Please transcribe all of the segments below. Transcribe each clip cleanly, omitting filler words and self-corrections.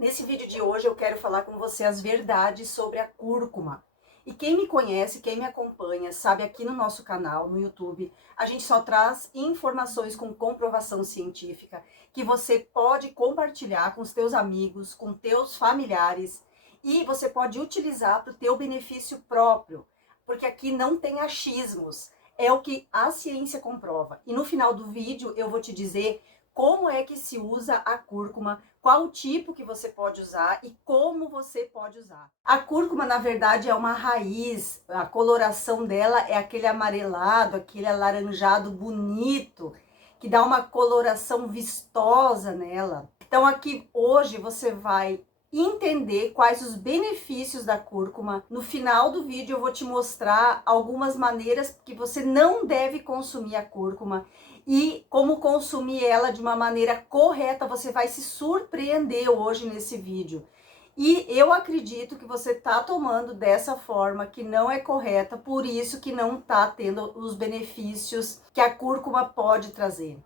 Nesse vídeo de hoje eu quero falar com você as verdades sobre a cúrcuma. E quem me conhece, quem me acompanha, sabe aqui no nosso canal, no YouTube, a gente só traz informações com comprovação científica que você pode compartilhar com os teus amigos, com teus familiares e você pode utilizar para o teu benefício próprio, porque aqui não tem achismos, é o que a ciência comprova. E no final do vídeo eu vou te dizer como é que se usa a cúrcuma, qual o tipo que você pode usar e como você pode usar. A cúrcuma, na verdade, é uma raiz, a coloração dela é aquele amarelado, aquele alaranjado bonito, que dá uma coloração vistosa nela. Então aqui hoje você vai entender quais os benefícios da cúrcuma. No final do vídeo eu vou te mostrar algumas maneiras que você não deve consumir a cúrcuma e como consumir ela de uma maneira correta. Você vai se surpreender hoje nesse vídeo. E eu acredito que você está tomando dessa forma que não é correta, por isso que não está tendo os benefícios que a cúrcuma pode trazer.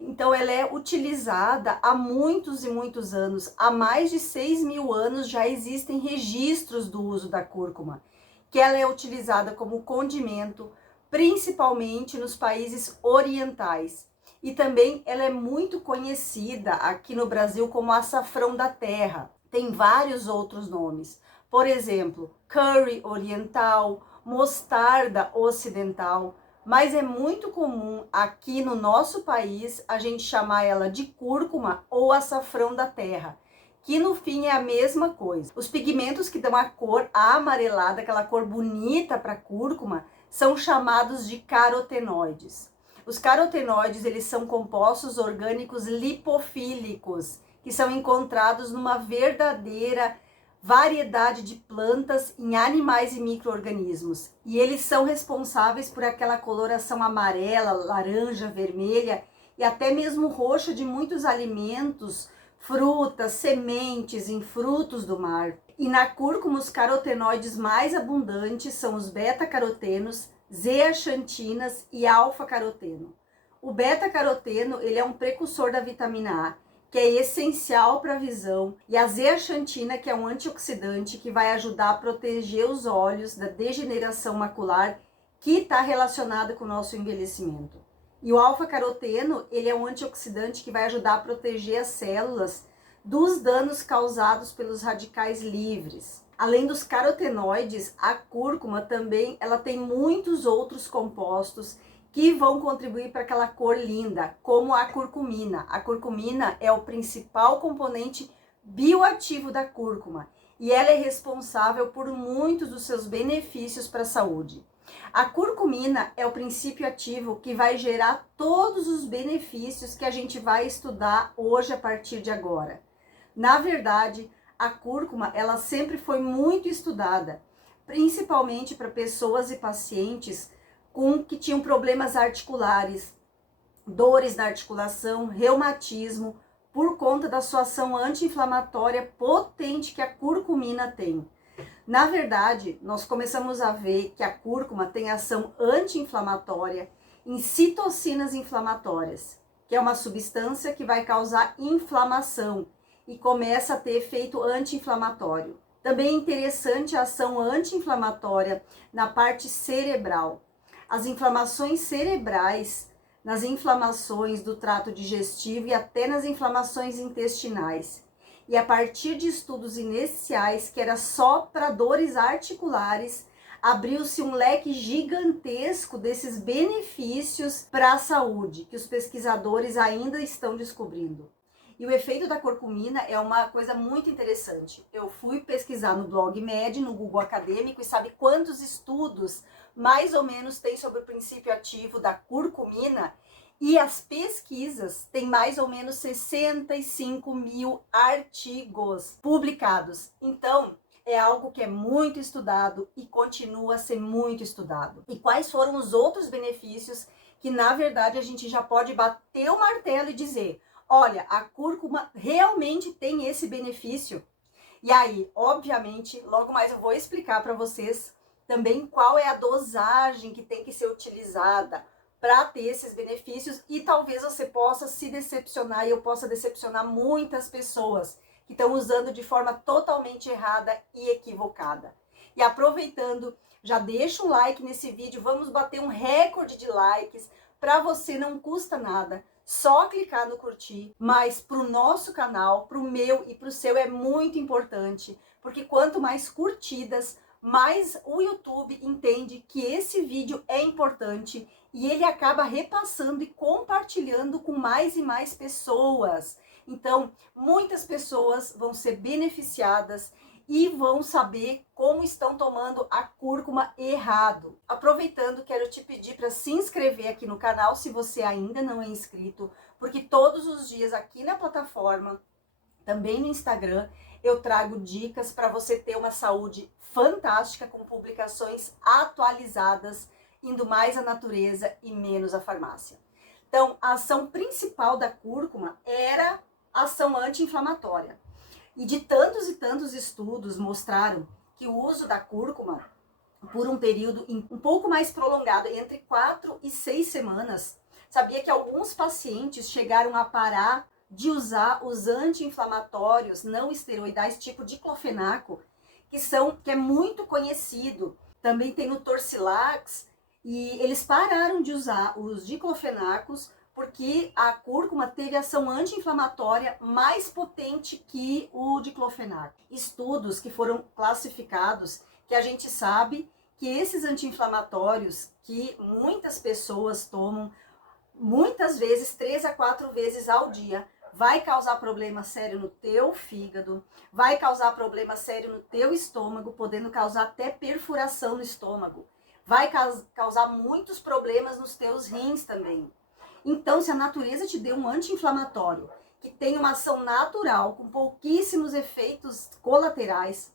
Então, ela é utilizada há muitos e muitos anos. Há mais de 6.000 anos já existem registros do uso da cúrcuma, que ela é utilizada como condimento, principalmente nos países orientais. E também ela é muito conhecida aqui no Brasil como açafrão da terra. Tem vários outros nomes. Por exemplo, curry oriental, mostarda ocidental. Mas é muito comum aqui no nosso país a gente chamar ela de cúrcuma ou açafrão da terra, que no fim é a mesma coisa. Os pigmentos que dão a cor amarelada, aquela cor bonita para cúrcuma, são chamados de carotenoides. Os carotenoides, eles são compostos orgânicos lipofílicos, que são encontrados numa verdadeira variedade de plantas, em animais e micro-organismos. E eles são responsáveis por aquela coloração amarela, laranja, vermelha e até mesmo roxa de muitos alimentos, frutas, sementes em frutos do mar. E na cúrcuma, os carotenoides mais abundantes são os beta-carotenos, zeaxantinas e alfa-caroteno. O beta-caroteno, ele é um precursor da vitamina A, que é essencial para a visão, e a zeaxantina, que é um antioxidante que vai ajudar a proteger os olhos da degeneração macular, que está relacionada com o nosso envelhecimento. E o alfa-caroteno, ele é um antioxidante que vai ajudar a proteger as células dos danos causados pelos radicais livres. Além dos carotenoides, a cúrcuma também, ela tem muitos outros compostos que vão contribuir para aquela cor linda, como a curcumina. A curcumina é o principal componente bioativo da cúrcuma e ela é responsável por muitos dos seus benefícios para a saúde. A curcumina é o princípio ativo que vai gerar todos os benefícios que a gente vai estudar hoje a partir de agora. Na verdade, a cúrcuma, ela sempre foi muito estudada, principalmente para pessoas e pacientes que tinham problemas articulares, dores na articulação, reumatismo, por conta da sua ação anti-inflamatória potente que a curcumina tem. Na verdade, nós começamos a ver que a cúrcuma tem ação anti-inflamatória em citocinas inflamatórias, que é uma substância que vai causar inflamação e começa a ter efeito anti-inflamatório. Também é interessante a ação anti-inflamatória na parte cerebral. As inflamações cerebrais, nas inflamações do trato digestivo e até nas inflamações intestinais. E a partir de estudos iniciais, que era só para dores articulares, abriu-se um leque gigantesco desses benefícios para a saúde, que os pesquisadores ainda estão descobrindo. E o efeito da curcumina é uma coisa muito interessante. Eu fui pesquisar no Blog Med, no Google Acadêmico, e sabe quantos estudos mais ou menos tem sobre o princípio ativo da curcumina? E as pesquisas têm mais ou menos 65.000 artigos publicados. Então, é algo que é muito estudado e continua a ser muito estudado. E quais foram os outros benefícios que, na verdade, a gente já pode bater o martelo e dizer: olha, a cúrcuma realmente tem esse benefício? E aí, obviamente, logo mais eu vou explicar para vocês também qual é a dosagem que tem que ser utilizada para ter esses benefícios, e talvez você possa se decepcionar e eu possa decepcionar muitas pessoas que estão usando de forma totalmente errada e equivocada. E aproveitando, já deixa um like nesse vídeo, vamos bater um recorde de likes. Para você não custa nada, só clicar no curtir, mas para o nosso canal, para o meu e para o seu é muito importante, porque quanto mais curtidas, mais o YouTube entende que esse vídeo é importante e ele acaba repassando e compartilhando com mais e mais pessoas. Então, muitas pessoas vão ser beneficiadas e vão saber como estão tomando a cúrcuma errado. Aproveitando, quero te pedir para se inscrever aqui no canal se você ainda não é inscrito, porque todos os dias aqui na plataforma, também no Instagram, eu trago dicas para você ter uma saúde fantástica com publicações atualizadas, indo mais à natureza e menos à farmácia. Então, a ação principal da cúrcuma era a ação anti-inflamatória. E de tantos e tantos estudos mostraram que o uso da cúrcuma por um período um pouco mais prolongado, entre 4 e 6 semanas, sabia que alguns pacientes chegaram a parar de usar os anti-inflamatórios não esteroidais tipo diclofenaco, que é muito conhecido. Também tem o Torcilax, e eles pararam de usar os diclofenacos porque a cúrcuma teve ação anti-inflamatória mais potente que o diclofenaco. Estudos que foram classificados, que a gente sabe que esses anti-inflamatórios que muitas pessoas tomam, muitas vezes 3 a 4 vezes ao dia, vai causar problema sério no teu fígado, vai causar problema sério no teu estômago, podendo causar até perfuração no estômago. Vai causar muitos problemas nos teus rins também. Então, se a natureza te deu um anti-inflamatório, que tem uma ação natural, com pouquíssimos efeitos colaterais,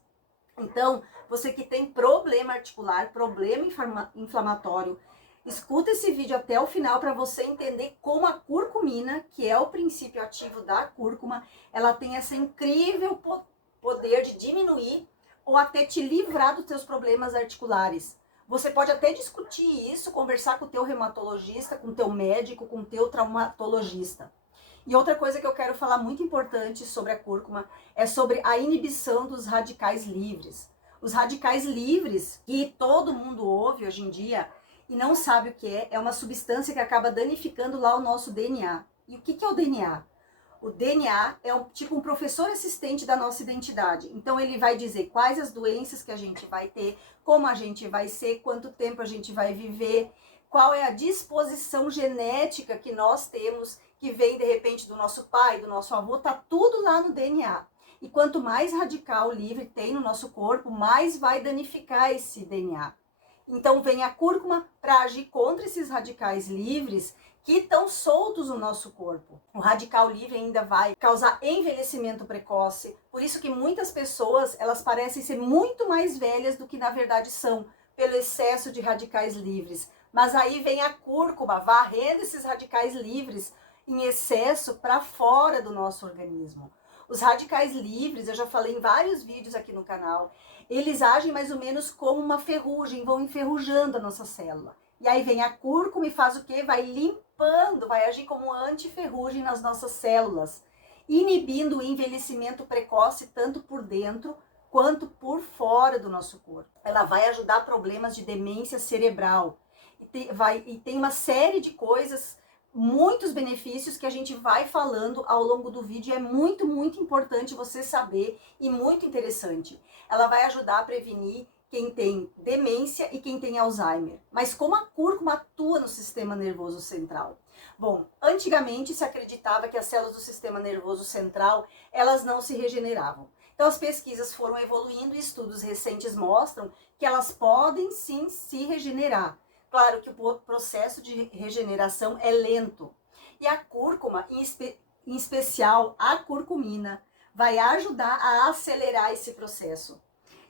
então, você que tem problema articular, problema inflamatório, escuta esse vídeo até o final para você entender como a curcumina, que é o princípio ativo da cúrcuma, ela tem esse incrível poder de diminuir ou até te livrar dos teus problemas articulares. Você pode até discutir isso, conversar com o teu reumatologista, com o teu médico, com o teu traumatologista. E outra coisa que eu quero falar muito importante sobre a cúrcuma é sobre a inibição dos radicais livres. Os radicais livres, que todo mundo ouve hoje em dia e não sabe o que é uma substância que acaba danificando lá o nosso DNA. E o que é o DNA? O DNA é tipo um professor assistente da nossa identidade. Então ele vai dizer quais as doenças que a gente vai ter, como a gente vai ser, quanto tempo a gente vai viver, qual é a disposição genética que nós temos, que vem de repente do nosso pai, do nosso avô, tá tudo lá no DNA. E quanto mais radical livre tem no nosso corpo, mais vai danificar esse DNA. Então vem a cúrcuma para agir contra esses radicais livres que estão soltos no nosso corpo. O radical livre ainda vai causar envelhecimento precoce, por isso que muitas pessoas, elas parecem ser muito mais velhas do que na verdade são, pelo excesso de radicais livres. Mas aí vem a cúrcuma varrendo esses radicais livres em excesso para fora do nosso organismo. Os radicais livres, eu já falei em vários vídeos aqui no canal, eles agem mais ou menos como uma ferrugem, vão enferrujando a nossa célula. E aí vem a cúrcuma e faz o quê? Vai limpando, vai agir como antiferrugem nas nossas células, inibindo o envelhecimento precoce tanto por dentro quanto por fora do nosso corpo. Ela vai ajudar problemas de demência cerebral e tem uma série de coisas, muitos benefícios que a gente vai falando ao longo do vídeo. É muito, muito importante você saber e muito interessante. Ela vai ajudar a prevenir quem tem demência e quem tem Alzheimer. Mas como a cúrcuma atua no sistema nervoso central? Bom, antigamente se acreditava que as células do sistema nervoso central, elas não se regeneravam. Então as pesquisas foram evoluindo e estudos recentes mostram que elas podem sim se regenerar. Claro que o processo de regeneração é lento. E a cúrcuma, em especial a curcumina, vai ajudar a acelerar esse processo.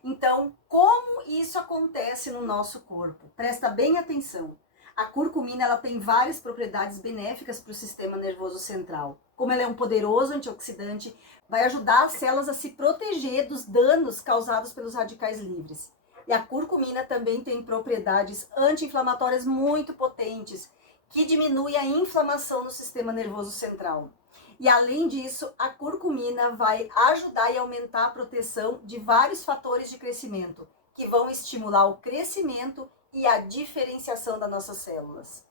Então, como isso acontece no nosso corpo? Presta bem atenção. A curcumina, ela tem várias propriedades benéficas para o sistema nervoso central. Como ela é um poderoso antioxidante, vai ajudar as células a se proteger dos danos causados pelos radicais livres. E a curcumina também tem propriedades anti-inflamatórias muito potentes, que diminuem a inflamação no sistema nervoso central. E além disso, a curcumina vai ajudar e aumentar a proteção de vários fatores de crescimento, que vão estimular o crescimento e a diferenciação das nossas células.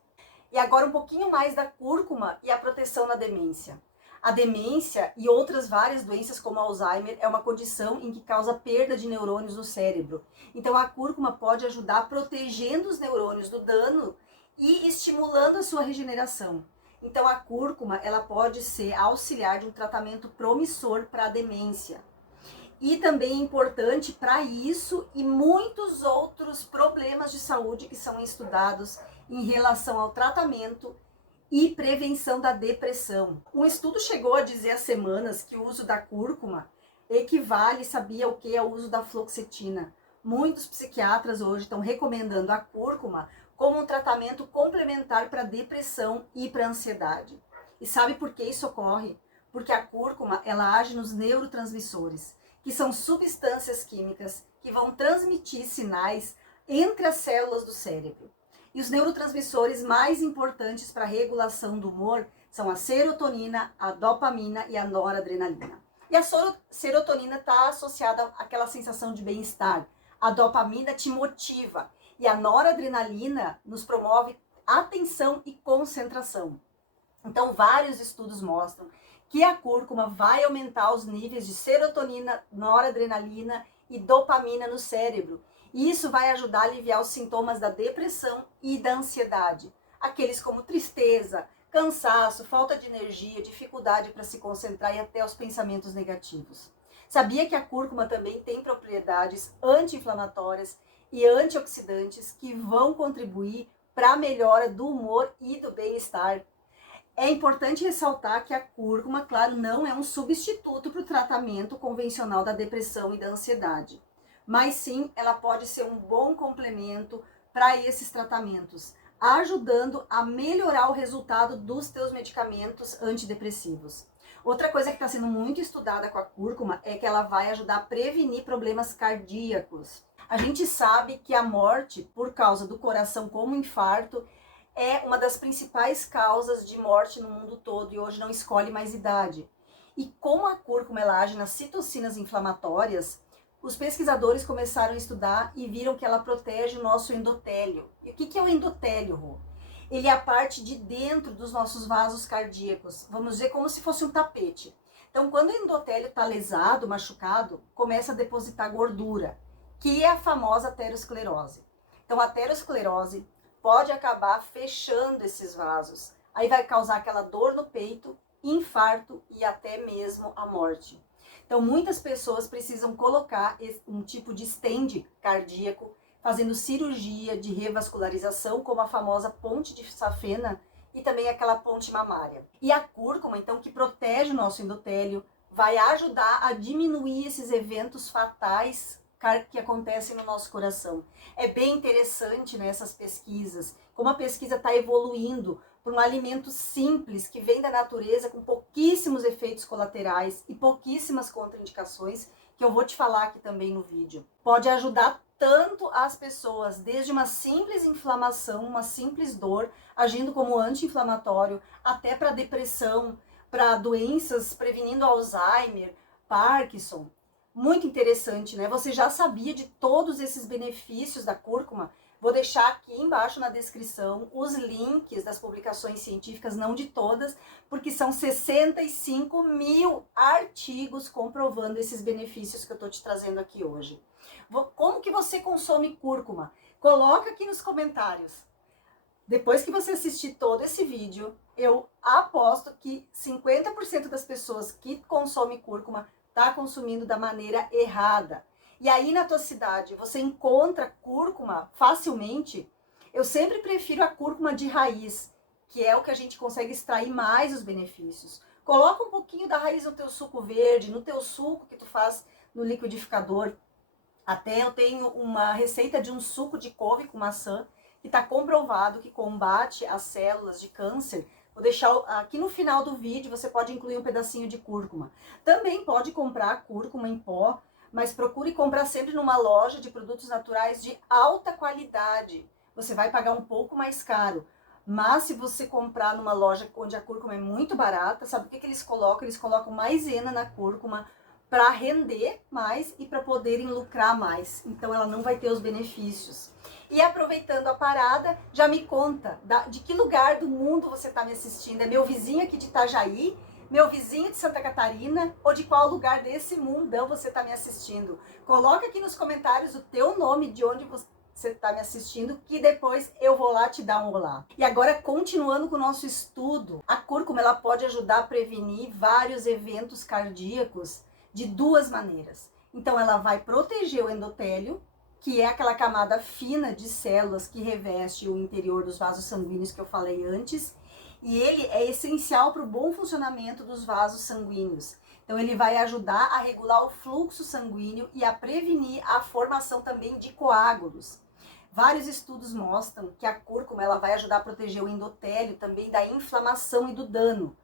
E agora um pouquinho mais da cúrcuma e a proteção na demência. A demência e outras várias doenças como Alzheimer é uma condição em que causa perda de neurônios no cérebro. Então a cúrcuma pode ajudar protegendo os neurônios do dano e estimulando a sua regeneração. Então a cúrcuma, ela pode ser auxiliar de um tratamento promissor para a demência. E também é importante para isso e muitos outros problemas de saúde que são estudados em relação ao tratamento e prevenção da depressão. Um estudo chegou a dizer há semanas que o uso da cúrcuma equivale, sabia o que, ao uso da fluoxetina. Muitos psiquiatras hoje estão recomendando a cúrcuma como um tratamento complementar para depressão e para ansiedade. E sabe por que isso ocorre? Porque a cúrcuma, ela age nos neurotransmissores, que são substâncias químicas que vão transmitir sinais entre as células do cérebro. E os neurotransmissores mais importantes para a regulação do humor são a serotonina, a dopamina e a noradrenalina. E a serotonina está associada àquela sensação de bem-estar. A dopamina te motiva e a noradrenalina nos promove atenção e concentração. Então, vários estudos mostram que a cúrcuma vai aumentar os níveis de serotonina, noradrenalina e dopamina no cérebro. E isso vai ajudar a aliviar os sintomas da depressão e da ansiedade. Aqueles como tristeza, cansaço, falta de energia, dificuldade para se concentrar e até os pensamentos negativos. Sabia que a cúrcuma também tem propriedades anti-inflamatórias e antioxidantes que vão contribuir para a melhora do humor e do bem-estar? É importante ressaltar que a cúrcuma, claro, não é um substituto para o tratamento convencional da depressão e da ansiedade, mas sim ela pode ser um bom complemento para esses tratamentos, ajudando a melhorar o resultado dos teus medicamentos antidepressivos. Outra coisa que está sendo muito estudada com a cúrcuma é que ela vai ajudar a prevenir problemas cardíacos. A gente sabe que a morte por causa do coração como infarto é uma das principais causas de morte no mundo todo e hoje não escolhe mais idade. E como a cúrcuma ela age nas citocinas inflamatórias, os pesquisadores começaram a estudar e viram que ela protege o nosso endotélio. E o que é o endotélio, Rô? Ele é a parte de dentro dos nossos vasos cardíacos, vamos dizer como se fosse um tapete. Então, quando o endotélio está lesado, machucado, começa a depositar gordura, que é a famosa aterosclerose. Então, a aterosclerose pode acabar fechando esses vasos. Aí vai causar aquela dor no peito, infarto e até mesmo a morte. Então, muitas pessoas precisam colocar um tipo de stent cardíaco, fazendo cirurgia de revascularização, como a famosa ponte de safena e também aquela ponte mamária. E a cúrcuma, então, que protege o nosso endotélio, vai ajudar a diminuir esses eventos fatais que acontecem no nosso coração. É bem interessante nessas pesquisas, como a pesquisa está evoluindo por um alimento simples que vem da natureza com pouquíssimos efeitos colaterais e pouquíssimas contraindicações, que eu vou te falar aqui também no vídeo. Pode ajudar tanto as pessoas, desde uma simples inflamação, uma simples dor, agindo como anti-inflamatório, até para depressão, para doenças, prevenindo Alzheimer, Parkinson. Muito interessante, né? Você já sabia de todos esses benefícios da cúrcuma? Vou deixar aqui embaixo na descrição os links das publicações científicas, não de todas, porque são 65 mil artigos comprovando esses benefícios que eu estou te trazendo aqui hoje. Como que você consome cúrcuma? Coloca aqui nos comentários. Depois que você assistir todo esse vídeo, eu aposto que 50% das pessoas que consomem cúrcuma está consumindo da maneira errada. E aí na tua cidade você encontra cúrcuma facilmente? Eu sempre prefiro a cúrcuma de raiz, que é o que a gente consegue extrair mais os benefícios. Coloca um pouquinho da raiz no teu suco verde, no teu suco que tu faz no liquidificador. Até eu tenho uma receita de um suco de couve com maçã, que está comprovado que combate as células de câncer. Vou deixar aqui no final do vídeo, você pode incluir um pedacinho de cúrcuma. Também pode comprar cúrcuma em pó, mas procure comprar sempre numa loja de produtos naturais de alta qualidade. Você vai pagar um pouco mais caro, Mas se você comprar numa loja onde a cúrcuma é muito barata, sabe o que eles colocam? Eles colocam maisena na cúrcuma para render mais e para poderem lucrar mais. Então ela não vai ter os benefícios. E aproveitando a parada, já me conta de que lugar do mundo você está me assistindo. É meu vizinho aqui de Itajaí, meu vizinho de Santa Catarina, ou de qual lugar desse mundão você está me assistindo? Coloca aqui nos comentários o teu nome, de onde você está me assistindo, que depois eu vou lá te dar um olá. E agora, continuando com o nosso estudo, a cúrcuma ela pode ajudar a prevenir vários eventos cardíacos de duas maneiras. Então ela vai proteger o endotélio, que é aquela camada fina de células que reveste o interior dos vasos sanguíneos que eu falei antes, e ele é essencial para o bom funcionamento dos vasos sanguíneos. Então ele vai ajudar a regular o fluxo sanguíneo e a prevenir a formação também de coágulos. Vários estudos mostram que a cúrcuma ela vai ajudar a proteger o endotélio também da inflamação e do dano,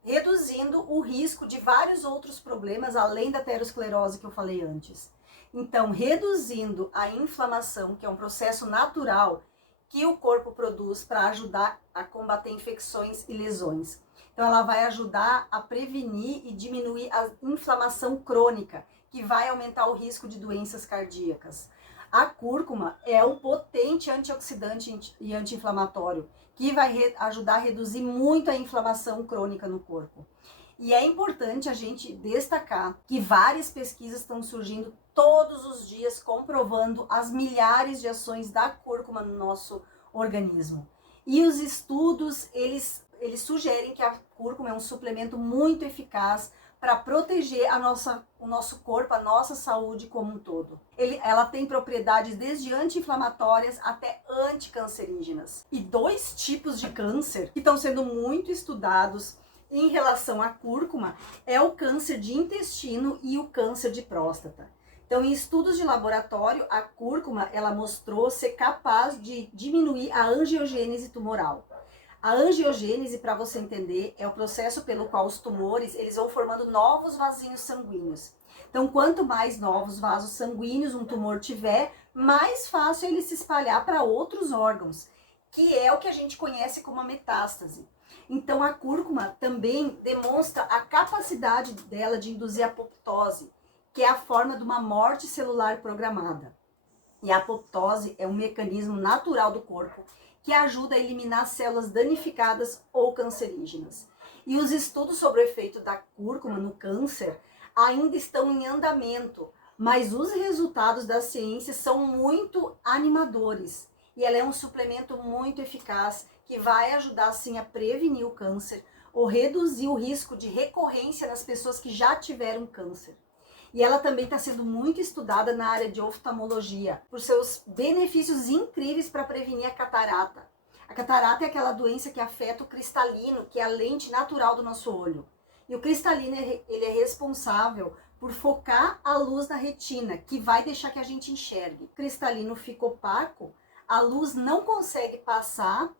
reduzindo o risco de vários outros problemas além da aterosclerose que eu falei antes. Então, reduzindo a inflamação, que é um processo natural que o corpo produz para ajudar a combater infecções e lesões. Então, ela vai ajudar a prevenir e diminuir a inflamação crônica, que vai aumentar o risco de doenças cardíacas. A cúrcuma é um potente antioxidante e anti-inflamatório, que vai ajudar a reduzir muito a inflamação crônica no corpo. E é importante a gente destacar que várias pesquisas estão surgindo todos os dias comprovando as milhares de ações da cúrcuma no nosso organismo. E os estudos, eles sugerem que a cúrcuma é um suplemento muito eficaz para proteger o nosso corpo, a nossa saúde como um todo. Ela tem propriedades desde anti-inflamatórias até anticancerígenas. E dois tipos de câncer que estão sendo muito estudados em relação à cúrcuma é o câncer de intestino e o câncer de próstata. Então, em estudos de laboratório, a cúrcuma ela mostrou ser capaz de diminuir a angiogênese tumoral. A angiogênese, para você entender, é o processo pelo qual os tumores eles vão formando novos vasinhos sanguíneos. Então, quanto mais novos vasos sanguíneos um tumor tiver, mais fácil ele se espalhar para outros órgãos, que é o que a gente conhece como a metástase. Então, a cúrcuma também demonstra a capacidade dela de induzir a apoptose, que é a forma de uma morte celular programada. E a apoptose é um mecanismo natural do corpo que ajuda a eliminar células danificadas ou cancerígenas. E os estudos sobre o efeito da cúrcuma no câncer ainda estão em andamento, mas os resultados da ciência são muito animadores. E ela é um suplemento muito eficaz que vai ajudar, sim, a prevenir o câncer ou reduzir o risco de recorrência nas pessoas que já tiveram câncer. E ela também está sendo muito estudada na área de oftalmologia, por seus benefícios incríveis para prevenir a catarata. A catarata é aquela doença que afeta o cristalino, que é a lente natural do nosso olho. E o cristalino ele é responsável por focar a luz na retina, que vai deixar que a gente enxergue. O cristalino fica opaco, a luz não consegue passar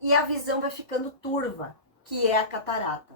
e a visão vai ficando turva, que é a catarata.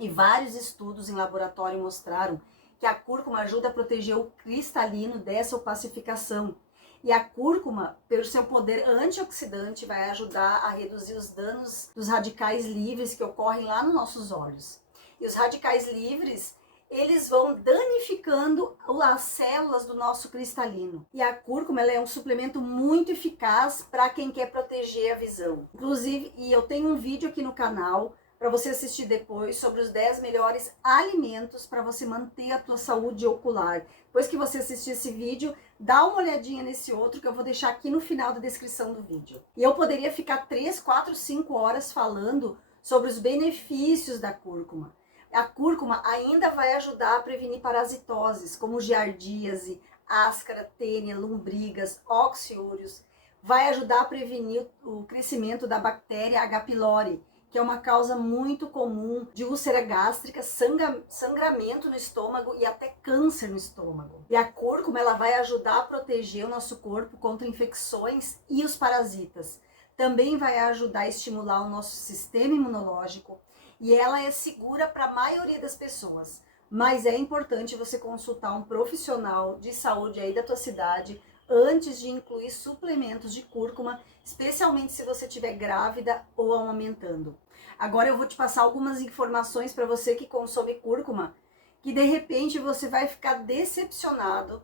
E vários estudos em laboratório mostraram que a cúrcuma ajuda a proteger o cristalino dessa opacificação. E a cúrcuma, pelo seu poder antioxidante, vai ajudar a reduzir os danos dos radicais livres que ocorrem lá nos nossos olhos. E os radicais livres, eles vão danificando as células do nosso cristalino. E a cúrcuma ela é um suplemento muito eficaz para quem quer proteger a visão. Inclusive, e eu tenho um vídeo aqui no canal para você assistir depois sobre os 10 melhores alimentos para você manter a tua saúde ocular. Depois que você assistir esse vídeo, dá uma olhadinha nesse outro que eu vou deixar aqui no final da descrição do vídeo. E eu poderia ficar 3, 4, 5 horas falando sobre os benefícios da cúrcuma. A cúrcuma ainda vai ajudar a prevenir parasitoses, como giardíase, áscara, tênia, lombrigas, oxiúrios. Vai ajudar a prevenir o crescimento da bactéria H. pylori, que é uma causa muito comum de úlcera gástrica, sangramento no estômago e até câncer no estômago. E a cúrcuma ela vai ajudar a proteger o nosso corpo contra infecções e os parasitas. Também vai ajudar a estimular o nosso sistema imunológico e ela é segura para a maioria das pessoas. Mas é importante você consultar um profissional de saúde aí da tua cidade antes de incluir suplementos de cúrcuma, especialmente se você estiver grávida ou amamentando. Agora eu vou te passar algumas informações para você que consome cúrcuma, que de repente você vai ficar decepcionado.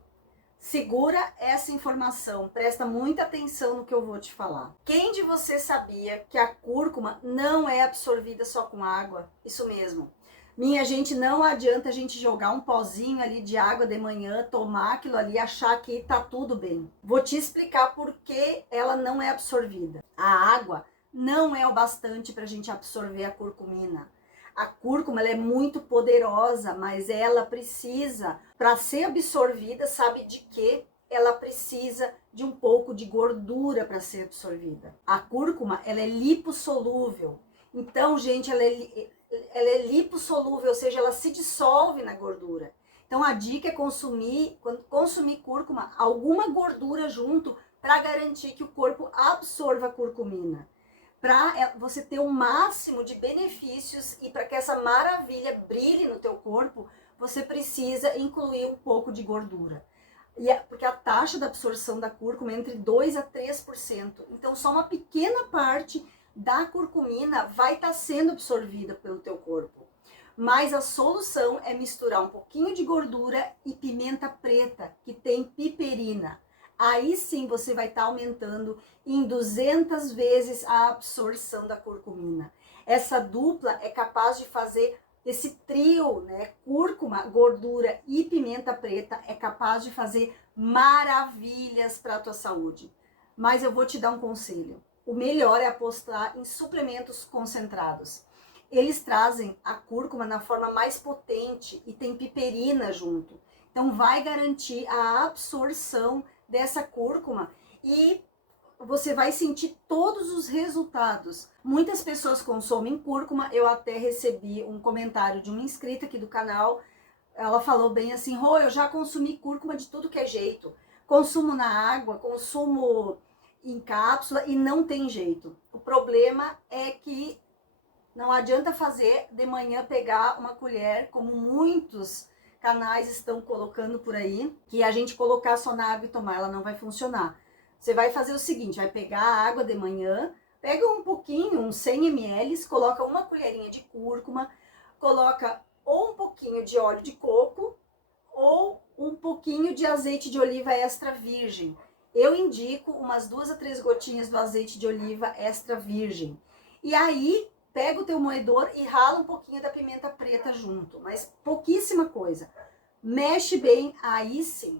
Segura essa informação, presta muita atenção no que eu vou te falar. Quem de você sabia que a cúrcuma não é absorvida só com água? Isso mesmo. Minha gente, não adianta a gente jogar um pozinho ali de água de manhã, tomar aquilo ali e achar que tá tudo bem. Vou te explicar por que ela não é absorvida. A água não é o bastante para a gente absorver a curcumina. A cúrcuma ela é muito poderosa, mas ela precisa, para ser absorvida, sabe de quê? Ela precisa de um pouco de gordura para ser absorvida. A cúrcuma ela é lipossolúvel. Então, gente, ela é lipossolúvel, ou seja, ela se dissolve na gordura. Então, a dica é consumir, quando consumir cúrcuma, alguma gordura junto para garantir que o corpo absorva a curcumina. Para você ter o máximo de benefícios e para que essa maravilha brilhe no teu corpo, você precisa incluir um pouco de gordura. Porque a taxa de absorção da cúrcuma é entre 2 a 3%. Então, só uma pequena parte da curcumina vai estar sendo absorvida pelo teu corpo. Mas a solução é misturar um pouquinho de gordura e pimenta preta, que tem piperina. Aí sim você vai estar aumentando em 200 vezes a absorção da curcumina. Essa dupla é capaz de fazer esse trio, né? Cúrcuma, gordura e pimenta preta é capaz de fazer maravilhas para a tua saúde. Mas eu vou te dar um conselho. O melhor é apostar em suplementos concentrados. Eles trazem a cúrcuma na forma mais potente e tem piperina junto. Então vai garantir a absorção dessa cúrcuma e você vai sentir todos os resultados. Muitas pessoas consomem cúrcuma, eu até recebi um comentário de uma inscrita aqui do canal, ela falou bem assim, Rô, eu já consumi cúrcuma de tudo que é jeito, consumo na água, consumo em cápsula e não tem jeito. O problema é que não adianta fazer de manhã pegar uma colher, como muitos canais estão colocando por aí, que a gente colocar só na água e tomar, ela não vai funcionar. Você vai fazer o seguinte, vai pegar a água de manhã, pega um pouquinho, uns 100 ml, coloca uma colherinha de cúrcuma, coloca ou um pouquinho de óleo de coco ou um pouquinho de azeite de oliva extra virgem. Eu indico umas 2 a 3 gotinhas do azeite de oliva extra virgem. E aí, pega o teu moedor e rala um pouquinho da pimenta preta junto, mas pouquíssima coisa. Mexe bem, aí sim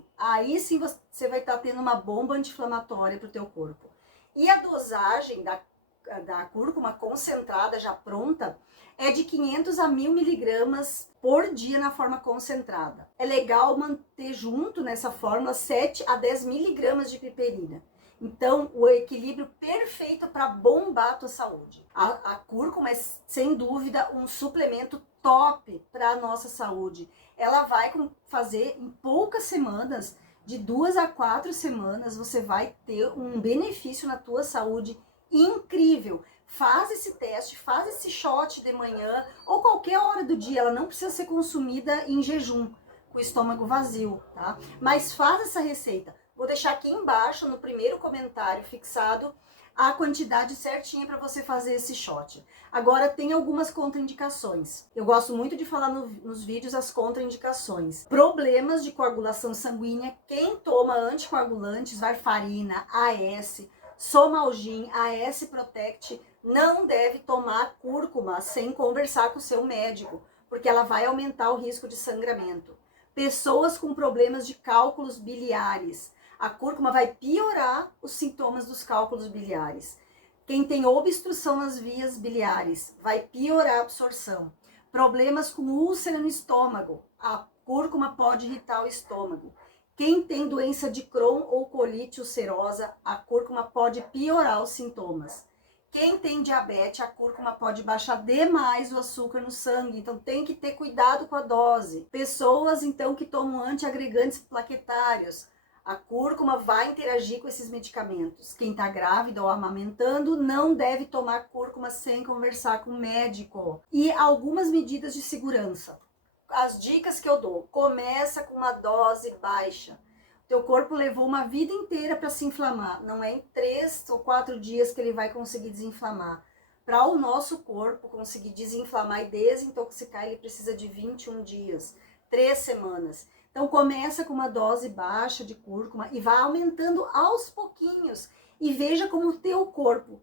você vai estar tendo uma bomba anti-inflamatória para o teu corpo. E a dosagem da cúrcuma concentrada, já pronta, é de 500 a 1000 miligramas por dia na forma concentrada. É legal manter junto nessa fórmula 7 a 10 miligramas de piperina. Então, o equilíbrio perfeito para bombar a tua saúde. A cúrcuma é, sem dúvida, um suplemento top para a nossa saúde. Ela vai fazer em poucas semanas, de 2 a 4 semanas, você vai ter um benefício na tua saúde incrível. Faz esse teste, faz esse shot de manhã ou qualquer hora do dia. Ela não precisa ser consumida em jejum, com o estômago vazio, tá? Mas faz essa receita. Vou deixar aqui embaixo, no primeiro comentário fixado, a quantidade certinha para você fazer esse shot. Agora, tem algumas contraindicações. Eu gosto muito de falar nos vídeos as contraindicações. Problemas de coagulação sanguínea. Quem toma anticoagulantes, varfarina, AS, Somalgin, AS Protect, não deve tomar cúrcuma sem conversar com o seu médico, porque ela vai aumentar o risco de sangramento. Pessoas com problemas de cálculos biliares. A cúrcuma vai piorar os sintomas dos cálculos biliares. Quem tem obstrução nas vias biliares vai piorar a absorção. Problemas com úlcera no estômago. A cúrcuma pode irritar o estômago. Quem tem doença de Crohn ou colite ulcerosa, a cúrcuma pode piorar os sintomas. Quem tem diabetes, a cúrcuma pode baixar demais o açúcar no sangue, então tem que ter cuidado com a dose. Pessoas, então, que tomam antiagregantes plaquetários, a cúrcuma vai interagir com esses medicamentos. Quem está grávida ou amamentando não deve tomar cúrcuma sem conversar com o médico. E algumas medidas de segurança. As dicas que eu dou, começa com uma dose baixa. Teu corpo levou uma vida inteira para se inflamar. Não é em 3 ou 4 dias que ele vai conseguir desinflamar. Para o nosso corpo conseguir desinflamar e desintoxicar, ele precisa de 21 dias, 3 semanas. Então começa com uma dose baixa de cúrcuma e vai aumentando aos pouquinhos. E veja como o teu corpo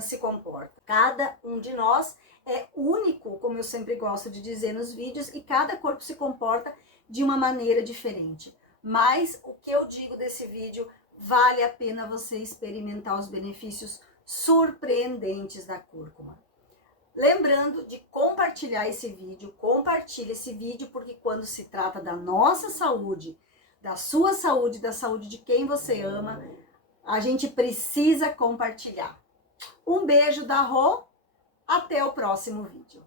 se comporta. Cada um de nós é único, como eu sempre gosto de dizer nos vídeos, e cada corpo se comporta de uma maneira diferente. Mas o que eu digo desse vídeo, vale a pena você experimentar os benefícios surpreendentes da cúrcuma. Lembrando de compartilhar esse vídeo, compartilhe esse vídeo, porque quando se trata da nossa saúde, da sua saúde, da saúde de quem você ama, a gente precisa compartilhar. Um beijo da Rô, até o próximo vídeo.